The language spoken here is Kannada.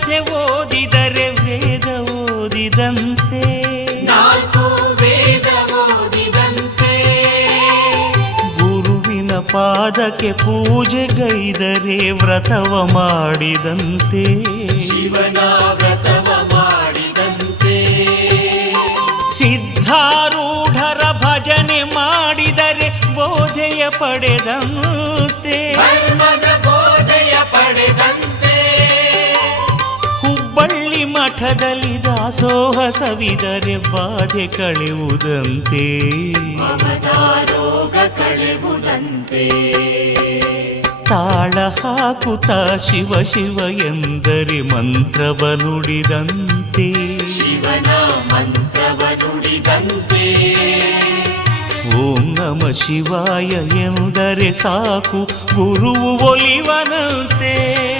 ಕಥೆ ಓದಿದರೆ ವೇದ ಓದಿದಂತೆ. ಗುರುವಿನ ಪಾದಕ್ಕೆ ಪೂಜೆಗೈದರೆ ವ್ರತವ ಮಾಡಿದಂತೆ. ಶಿವನ ವ್ರತವ ಮಾಡಿದಂತೆ. ಸಿದ್ಧಾರೂಢರ ಭಜನೆ ಮಾಡಿದರೆ ಬೋಧೆಯ ಪಡೆದಂತೆ. ಹುಬ್ಬಳ್ಳಿ ಮಠದಲ್ಲಿ ದಾಸೋಹ ಸವಿದರೆ ಬಾಧೆ ಕಳೆಯುವುದಂತೆ. ಮಮತಾರೋಗ ಕಳೆಯುವುದಂತೆ. ತಾಳ ಹಾಕುತ್ತ ಶಿವ ಶಿವ ಎಂದರೆ ಮಂತ್ರವ ನುಡಿದಂತೆ. ಶಿವನ ಮಂತ್ರವ ನುಡಿದಂತೆ. ಓಂ ನಮ ಶಿವಾಯ ಎಂದರೆ ಸಾಕು ಗುರುವು ಒಲಿವನಂತೆ